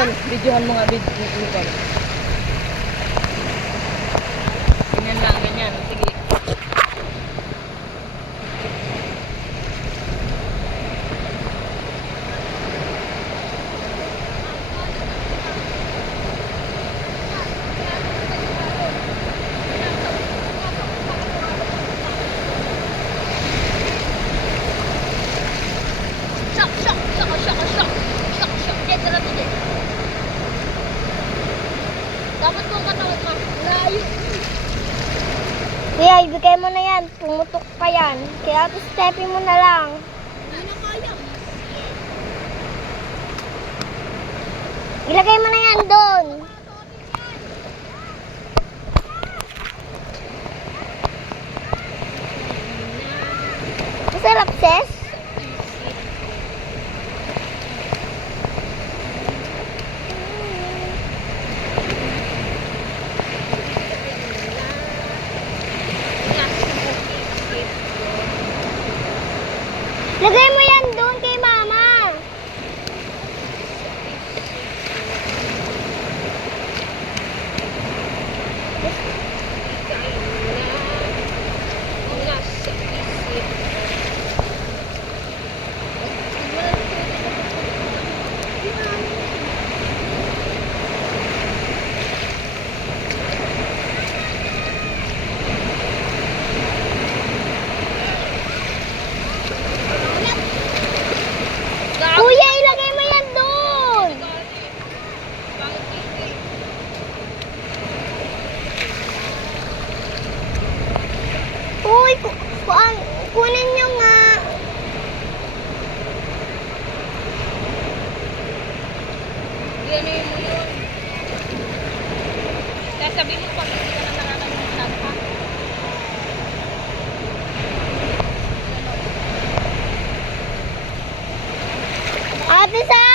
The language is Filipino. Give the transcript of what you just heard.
Nicole, videohan mo nga, Nicole. Ganyan lang, ganyan. Sige. Dapat kong katawan mo. Layo. Kuya, ibigay mo na yan. Pumutok pa yan. Kaya stepin mo na lang. Hindi na kaya. Ilagay mo na yan doon. Masarap, sis. Lagay mo yan doon kay mama. Kuya, ilagay mo yan doon. Uy, kunin nyo nga. Ganyan mo yun. Kaya sabihin mo pag hindi ka na nakakalimutan ha. Ate Sa!